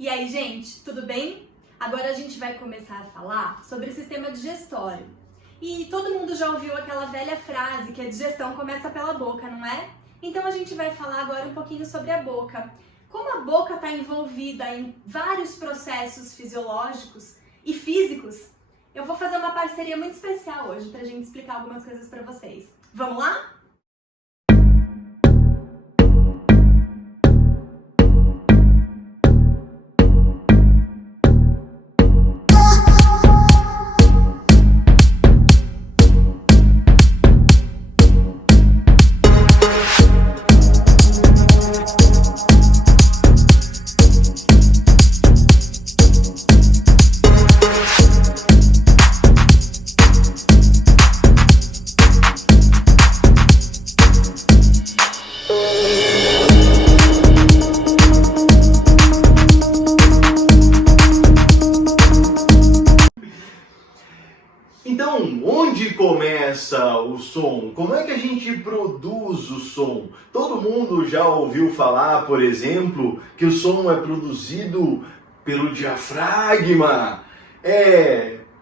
E aí, gente, tudo bem? Agora a gente vai começar a falar sobre o sistema digestório. E todo mundo já ouviu aquela velha frase que a digestão começa pela boca, não é? Então a gente vai falar agora um pouquinho sobre a boca. Como a boca está envolvida em vários processos fisiológicos e físicos, eu vou fazer uma parceria muito especial hoje pra gente explicar algumas coisas pra vocês. Vamos lá? Então, onde começa o som? Como é que a gente produz o som? Todo mundo já ouviu falar, por exemplo, que o som é produzido pelo diafragma.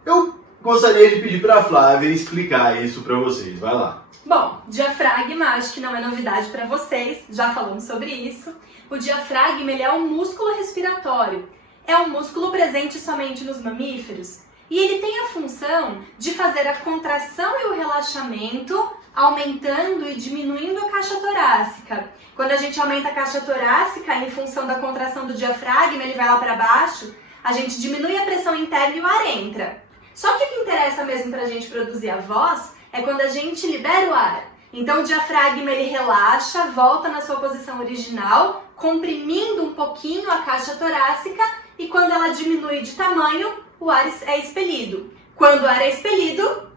Eu gostaria de pedir para a Flávia explicar isso para vocês. Vai lá. Bom, diafragma acho que não é novidade para vocês, já falamos sobre isso. O diafragma ele é um músculo respiratório. É um músculo presente somente nos mamíferos. E ele tem a função de fazer a contração e o relaxamento, aumentando e diminuindo a caixa torácica. Quando a gente aumenta a caixa torácica, em função da contração do diafragma, ele vai lá para baixo, a gente diminui a pressão interna e o ar entra. Só que o que interessa mesmo para a gente produzir a voz é quando a gente libera o ar. Então o diafragma ele relaxa, volta na sua posição original, comprimindo um pouquinho a caixa torácica e quando ela diminui de tamanho, o ar é expelido. Quando o ar é expelido...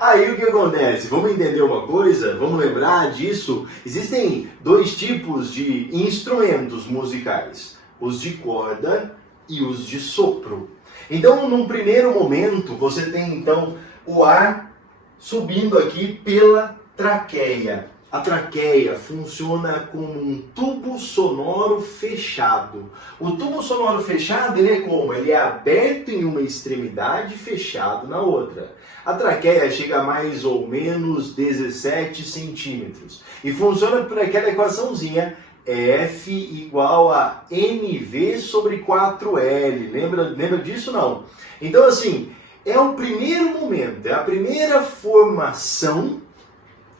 Aí o que acontece? Vamos entender uma coisa? Vamos lembrar disso? Existem dois tipos de instrumentos musicais. Os de corda e os de sopro. Então, num primeiro momento, você tem então o ar subindo aqui pela traqueia. A traqueia funciona como um tubo sonoro fechado. O tubo sonoro fechado, ele é como? Ele é aberto em uma extremidade e fechado na outra. A traqueia chega a mais ou menos 17 centímetros. E funciona por aquela equaçãozinha F igual a mv sobre 4L. Lembra disso não? Então assim, é o primeiro momento, é a primeira formação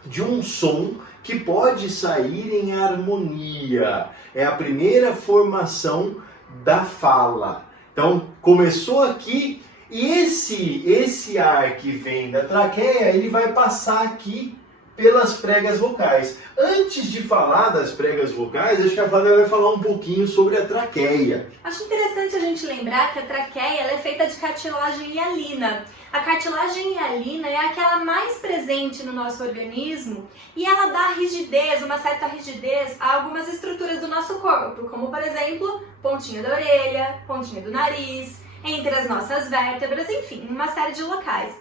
de um som que pode sair em harmonia. É a primeira formação da fala. Então, começou aqui e esse ar que vem da traqueia, ele vai passar aqui pelas pregas vocais. Antes de falar das pregas vocais, acho que a Flávia vai falar um pouquinho sobre a traqueia. Acho interessante a gente lembrar que a traqueia ela é feita de cartilagem hialina. A cartilagem hialina é aquela mais presente no nosso organismo e ela dá rigidez, uma certa rigidez a algumas estruturas do nosso corpo, como por exemplo, pontinha da orelha, pontinha do nariz, entre as nossas vértebras, enfim, uma série de locais.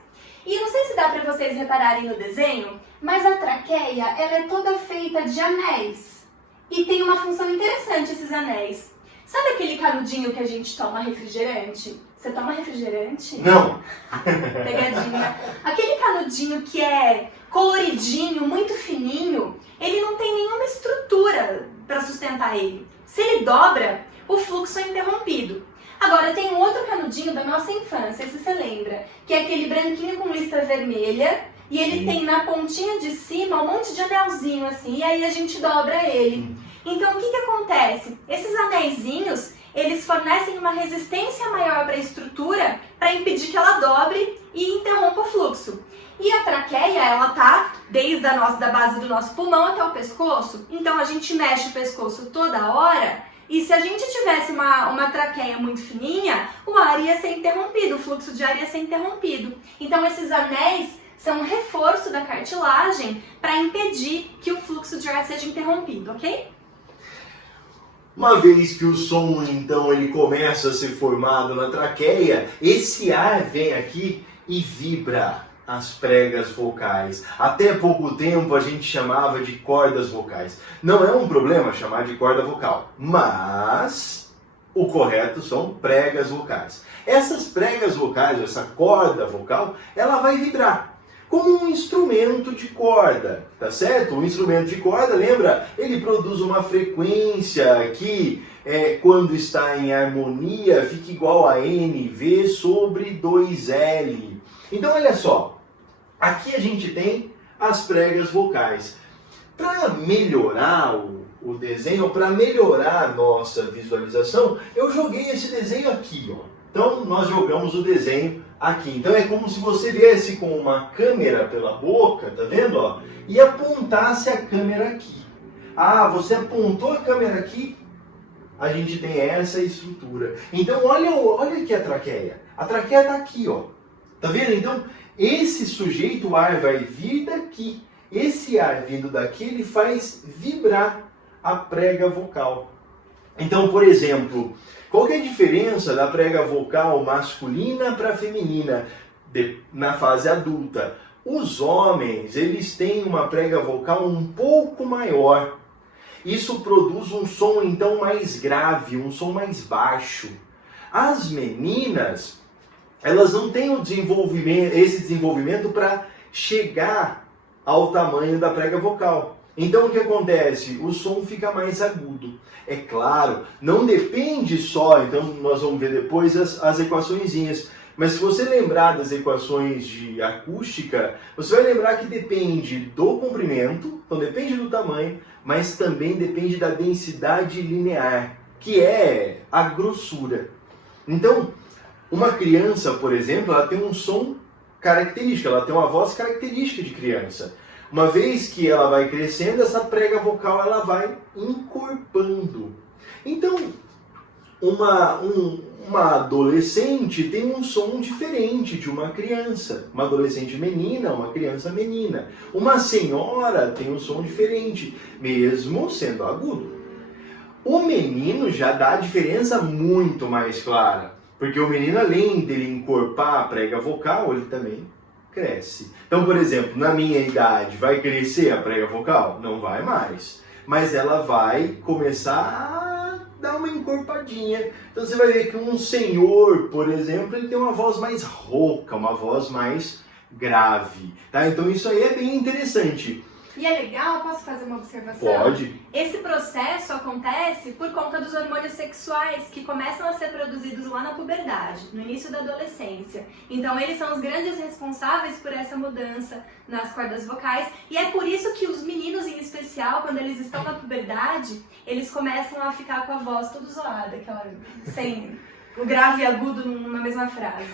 E eu não sei se dá para vocês repararem no desenho, mas a traqueia ela é toda feita de anéis. E tem uma função interessante esses anéis. Sabe aquele canudinho que a gente toma refrigerante? Você toma refrigerante? Não! Pegadinha. Aquele canudinho que é coloridinho, muito fininho, ele não tem nenhuma estrutura para sustentar ele. Se ele dobra, o fluxo é interrompido. Agora tem um outro canudinho da nossa infância, se você lembra, que é aquele branquinho com lista vermelha e ele tem na pontinha de cima um monte de anelzinho assim e aí a gente dobra ele. Então o que acontece? Esses anéisinhos, eles fornecem uma resistência maior para a estrutura para impedir que ela dobre e interrompa o fluxo. E a traqueia, ela tá desde da base do nosso pulmão até o pescoço, então a gente mexe o pescoço toda hora. E se a gente tivesse uma traqueia muito fininha, o ar ia ser interrompido, o fluxo de ar ia ser interrompido. Então esses anéis são um reforço da cartilagem para impedir que o fluxo de ar seja interrompido, ok? Uma vez que o som, então, ele começa a ser formado na traqueia, esse ar vem aqui e vibra as pregas vocais. Até pouco tempo a gente chamava de cordas vocais. Não é um problema chamar de corda vocal, mas O correto são pregas vocais. Essas pregas vocais, essa corda vocal, ela vai vibrar como um instrumento de corda, tá certo? O instrumento de corda, lembra? Ele produz uma frequência que, quando está em harmonia, fica igual a NV sobre 2L. Então, olha só, aqui a gente tem as pregas vocais. Para melhorar o desenho, para melhorar a nossa visualização, eu joguei esse desenho aqui, ó. Então, nós jogamos o desenho aqui. Então, é como se você viesse com uma câmera pela boca, tá vendo, ó? E apontasse a câmera aqui. Ah, você apontou a câmera aqui, a gente tem essa estrutura. Então, olha aqui a traqueia. A traqueia tá aqui, ó. Tá vendo? Então, esse sujeito, o ar vai vir daqui. Esse ar vindo daqui, ele faz vibrar a prega vocal. Então, por exemplo, qual que é a diferença da prega vocal masculina para feminina na fase adulta? Os homens, eles têm uma prega vocal um pouco maior. Isso produz um som, então, mais grave, um som mais baixo. As meninas, elas não têm esse desenvolvimento para chegar ao tamanho da prega vocal. Então o que acontece? O som fica mais agudo. É claro, não depende só, então nós vamos ver depois as equaçõezinhas, mas se você lembrar das equações de acústica, você vai lembrar que depende do comprimento, então depende do tamanho, mas também depende da densidade linear, que é a grossura. Então, uma criança, por exemplo, ela tem um som característico, ela tem uma voz característica de criança. Uma vez que ela vai crescendo, essa prega vocal ela vai encorpando. Então, uma adolescente tem um som diferente de uma criança. Uma adolescente menina, uma criança menina. Uma senhora tem um som diferente, mesmo sendo agudo. O menino já dá a diferença muito mais clara. Porque o menino, além dele encorpar a prega vocal, ele também cresce. Então, por exemplo, na minha idade, vai crescer a prega vocal? Não vai mais. Mas ela vai começar a dar uma encorpadinha. Então você vai ver que um senhor, por exemplo, ele tem uma voz mais rouca, uma voz mais grave. Tá? Então isso aí é bem interessante. E é legal, posso fazer uma observação? Pode. Esse processo acontece por conta dos hormônios sexuais que começam a ser produzidos lá na puberdade, no início da adolescência. Então eles são os grandes responsáveis por essa mudança nas cordas vocais. E é por isso que os meninos, em especial, quando eles estão na puberdade, eles começam a ficar com a voz toda zoada, aquela sem o grave e agudo numa mesma frase.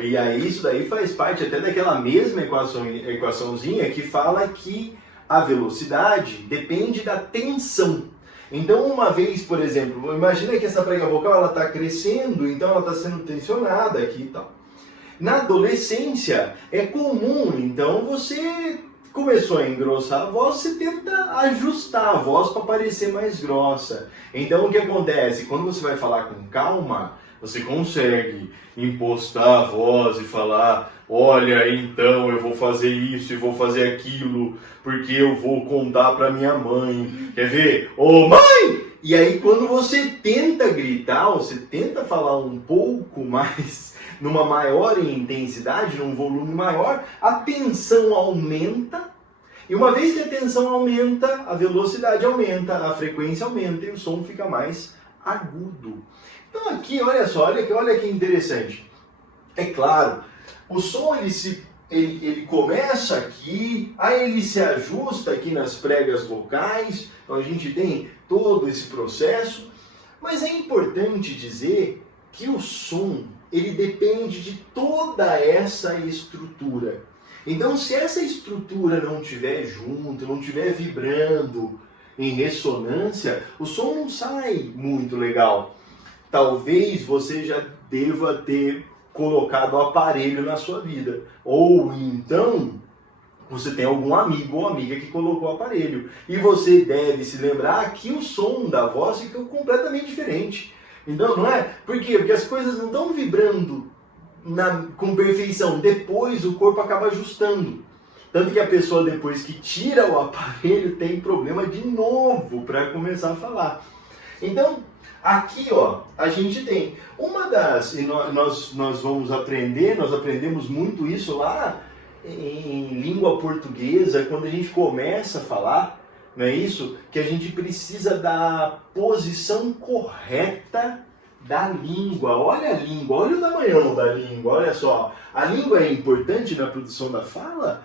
E aí isso daí faz parte até daquela mesma equaçãozinha que fala que a velocidade depende da tensão. Então, uma vez, por exemplo, imagina que essa prega vocal está crescendo, então ela está sendo tensionada aqui e tal. Na adolescência, é comum, então você começou a engrossar a voz, você tenta ajustar a voz para parecer mais grossa. Então, o que acontece? Quando você vai falar com calma, você consegue impostar a voz e falar: olha, então eu vou fazer isso e vou fazer aquilo, porque eu vou contar para minha mãe. Quer ver? Ô mãe! E aí quando você tenta gritar, você tenta falar um pouco mais, numa maior intensidade, num volume maior, a tensão aumenta. E uma vez que a tensão aumenta, a velocidade aumenta, a frequência aumenta e o som fica mais agudo. Então aqui, olha só, olha que interessante. É claro, o som ele começa aqui, aí ele se ajusta aqui nas pregas vocais, então a gente tem todo esse processo, mas é importante dizer que o som ele depende de toda essa estrutura. Então se essa estrutura não estiver junto, não estiver vibrando em ressonância, o som não sai muito legal. Talvez você já deva ter colocado o aparelho na sua vida. Ou então, você tem algum amigo ou amiga que colocou o aparelho. E você deve se lembrar que o som da voz fica completamente diferente. Então, não é? Por quê? Porque as coisas não estão vibrando com perfeição. Depois o corpo acaba ajustando. Tanto que a pessoa, depois que tira o aparelho, tem problema de novo para começar a falar. Então, Aqui, ó, a gente tem uma das, e nós vamos aprender, nós aprendemos muito isso lá em língua portuguesa, quando a gente começa a falar, não é isso? Que a gente precisa da posição correta da língua. Olha a língua, olha o tamanho da língua, olha só. A língua é importante na produção da fala?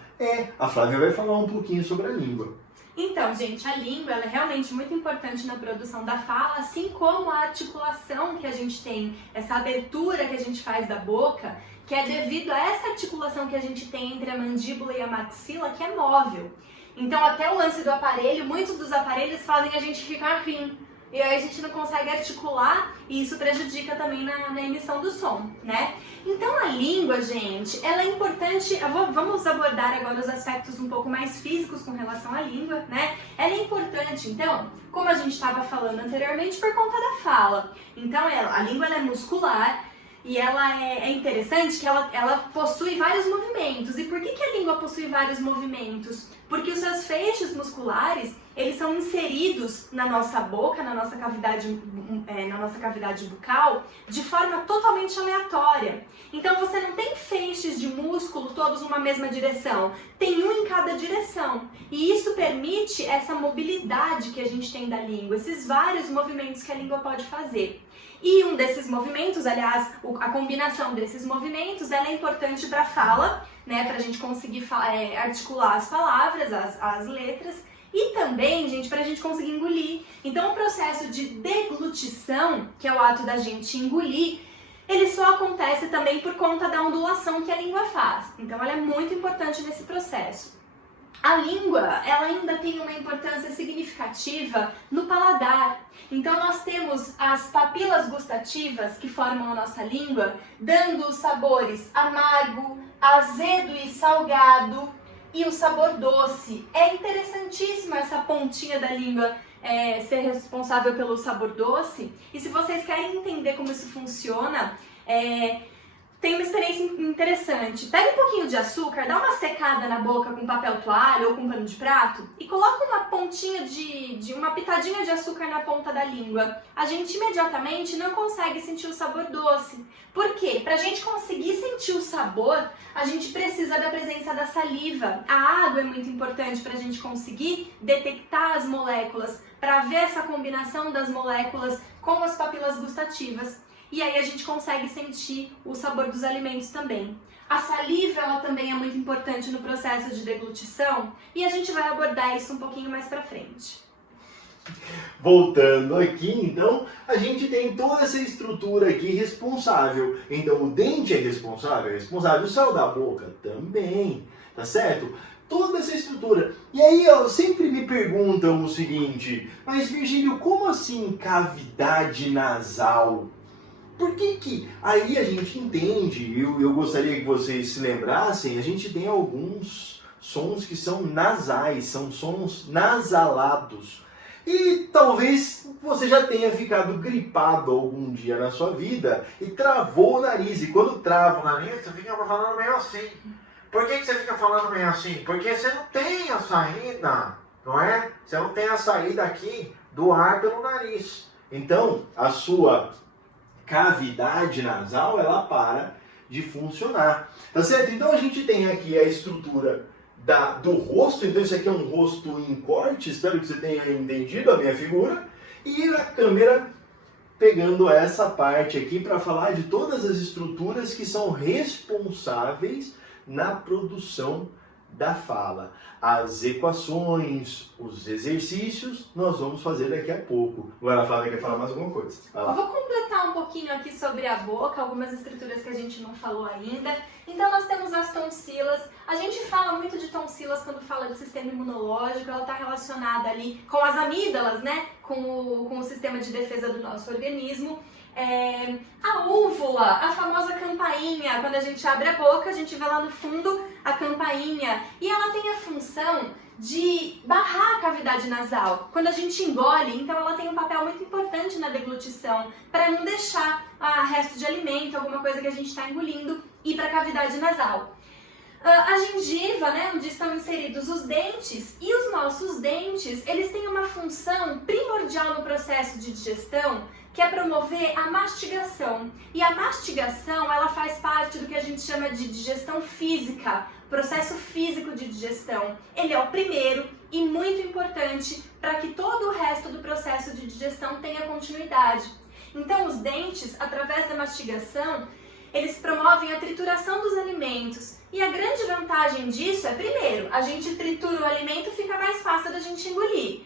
A Flávia vai falar um pouquinho sobre a língua. Então, gente, a língua ela é realmente muito importante na produção da fala, assim como a articulação que a gente tem, essa abertura que a gente faz da boca, que é devido a essa articulação que a gente tem entre a mandíbula e a maxila, que é móvel. Então, até o lance do aparelho, muitos dos aparelhos fazem a gente ficar assim. E aí a gente não consegue articular e isso prejudica também na emissão do som, né? Então a língua, gente, ela é importante, vamos abordar agora os aspectos um pouco mais físicos com relação à língua, né? Ela é importante, então, como a gente estava falando anteriormente, por conta da fala. Então a língua ela é muscular e ela é interessante que ela possui vários movimentos. E por que a língua possui vários movimentos? Porque os seus feixes musculares, eles são inseridos na nossa boca, na nossa cavidade bucal, de forma totalmente aleatória. Então você não tem feixes de músculo todos numa mesma direção, tem um em cada direção. E isso permite essa mobilidade que a gente tem da língua, esses vários movimentos que a língua pode fazer. E um desses movimentos, aliás, a combinação desses movimentos, ela é importante para a fala, né, para a gente conseguir articular as palavras, as letras, e também, gente, para a gente conseguir engolir. Então, o processo de deglutição, que é o ato da gente engolir, ele só acontece também por conta da ondulação que a língua faz. Então, ela é muito importante nesse processo. A língua, ela ainda tem uma importância significativa no paladar. Então nós temos as papilas gustativas que formam a nossa língua, dando os sabores amargo, azedo e salgado e o sabor doce. É interessantíssima essa pontinha da língua ser responsável pelo sabor doce. E se vocês querem entender como isso funciona, tem uma experiência interessante. Pega um pouquinho de açúcar, dá uma secada na boca com papel toalha ou com pano de prato e coloca uma pontinha uma pitadinha de açúcar na ponta da língua. A gente imediatamente não consegue sentir o sabor doce. Por quê? Pra gente conseguir sentir o sabor, a gente precisa da presença da saliva. A água é muito importante pra gente conseguir detectar as moléculas, pra ver essa combinação das moléculas com as papilas gustativas. E aí a gente consegue sentir o sabor dos alimentos também. A saliva, ela também é muito importante no processo de deglutição e a gente vai abordar isso um pouquinho mais pra frente. Voltando aqui, então, a gente tem toda essa estrutura aqui responsável. Então, o dente é responsável, o céu da boca também, tá certo? Toda essa estrutura. E aí, sempre me perguntam o seguinte, mas Virgílio, como assim cavidade nasal? Por que aí a gente entende, eu gostaria que vocês se lembrassem, a gente tem alguns sons que são nasais, são sons nasalados. E talvez você já tenha ficado gripado algum dia na sua vida e travou o nariz. E quando trava o nariz, você fica falando meio assim. Por que você fica falando meio assim? Porque você não tem a saída, não é? Você não tem a saída aqui do ar pelo nariz. Então, a sua cavidade nasal, ela para de funcionar, tá certo? Então a gente tem aqui a estrutura do rosto, então isso aqui é um rosto em corte, espero que você tenha entendido a minha figura, e a câmera pegando essa parte aqui para falar de todas as estruturas que são responsáveis na produção da fala. As equações, os exercícios, nós vamos fazer daqui a pouco. Agora a Flávia quer falar mais alguma coisa? Eu vou completar um pouquinho aqui sobre a boca, algumas estruturas que a gente não falou ainda. Então nós temos as tonsilas. A gente fala muito de tonsilas quando fala de sistema imunológico, ela está relacionada ali com as amígdalas, né? Com o sistema de defesa do nosso organismo. A úvula, a famosa campainha, quando a gente abre a boca, a gente vê lá no fundo a campainha e ela tem a função de barrar a cavidade nasal. Quando a gente engole, então ela tem um papel muito importante na deglutição, para não deixar resto de alimento, alguma coisa que a gente está engolindo, ir para a cavidade nasal. A gengiva, né, onde estão inseridos os dentes, e os nossos dentes, eles têm uma função primordial no processo de digestão, que é promover a mastigação. E a mastigação, ela faz parte do que a gente chama de digestão física, processo físico de digestão. Ele é o primeiro e muito importante para que todo o resto do processo de digestão tenha continuidade. Então, os dentes, através da mastigação, eles promovem a trituração dos alimentos. E a grande vantagem disso é, primeiro, a gente tritura o alimento e fica mais fácil da gente engolir.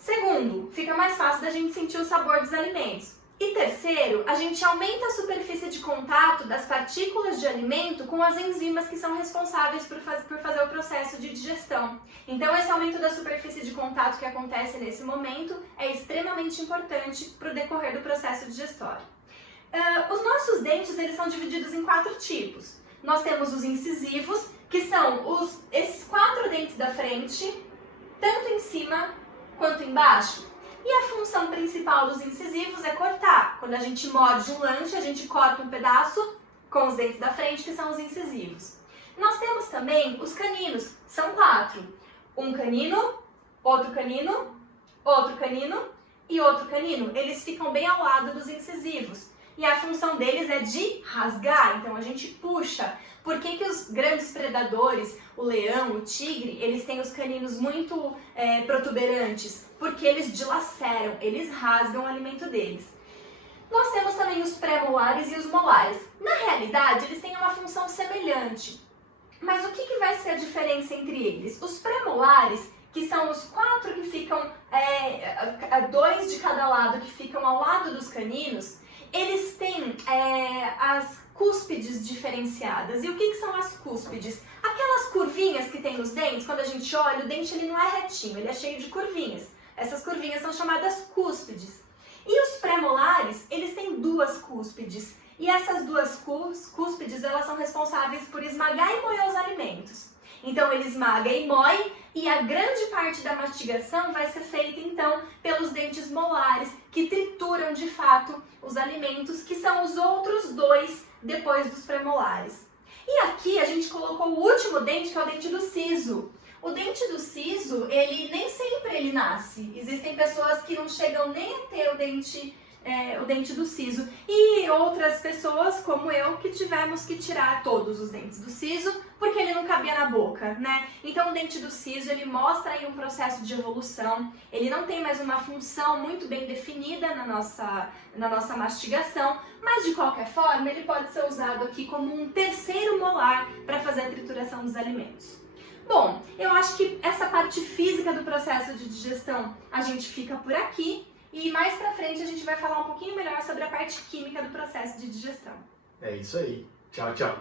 Segundo, fica mais fácil da gente sentir o sabor dos alimentos. E terceiro, a gente aumenta a superfície de contato das partículas de alimento com as enzimas que são responsáveis por fazer o processo de digestão. Então, esse aumento da superfície de contato que acontece nesse momento é extremamente importante para o decorrer do processo digestório. Os nossos dentes, eles são divididos em 4 tipos. Nós temos os incisivos, que são esses 4 dentes da frente, tanto em cima quanto embaixo. E a função principal dos incisivos é cortar. Quando a gente morde um lanche, a gente corta um pedaço com os dentes da frente, que são os incisivos. Nós temos também os caninos, são 4. Um canino, outro canino, outro canino e outro canino. Eles ficam bem ao lado dos incisivos. E a função deles é de rasgar, então a gente puxa. Por que os grandes predadores, o leão, o tigre, eles têm os caninos muito protuberantes? Porque eles dilaceram, eles rasgam o alimento deles. Nós temos também os pré-molares e os molares. Na realidade, eles têm uma função semelhante. Mas o que vai ser a diferença entre eles? Os pré-molares, que são os 4 que ficam, 2 de cada lado, que ficam ao lado dos caninos, eles têm as cúspides diferenciadas. E o que são as cúspides? Aquelas curvinhas que tem nos dentes, quando a gente olha, o dente ele não é retinho, ele é cheio de curvinhas. Essas curvinhas são chamadas cúspides. E os pré-molares, eles têm 2 cúspides. E essas 2 cúspides, elas são responsáveis por esmagar e moer os alimentos. Então ele esmaga e moe, e a grande parte da mastigação vai ser feita então pelos dentes molares, que trituram de fato os alimentos, que são os outros 2 depois dos premolares. E aqui a gente colocou o último dente, que é o dente do siso. O dente do siso, ele nem sempre ele nasce. Existem pessoas que não chegam nem a ter o dente do siso. E outras pessoas, como eu, que tivemos que tirar todos os dentes do siso, porque ele não cabia na boca, né? Então o dente do siso, ele mostra aí um processo de evolução. Ele não tem mais uma função muito bem definida na nossa mastigação, mas de qualquer forma, ele pode ser usado aqui como um terceiro molar para fazer a trituração dos alimentos. Bom, eu acho que essa parte física do processo de digestão a gente fica por aqui. E mais pra frente a gente vai falar um pouquinho melhor sobre a parte química do processo de digestão. É isso aí. Tchau, tchau.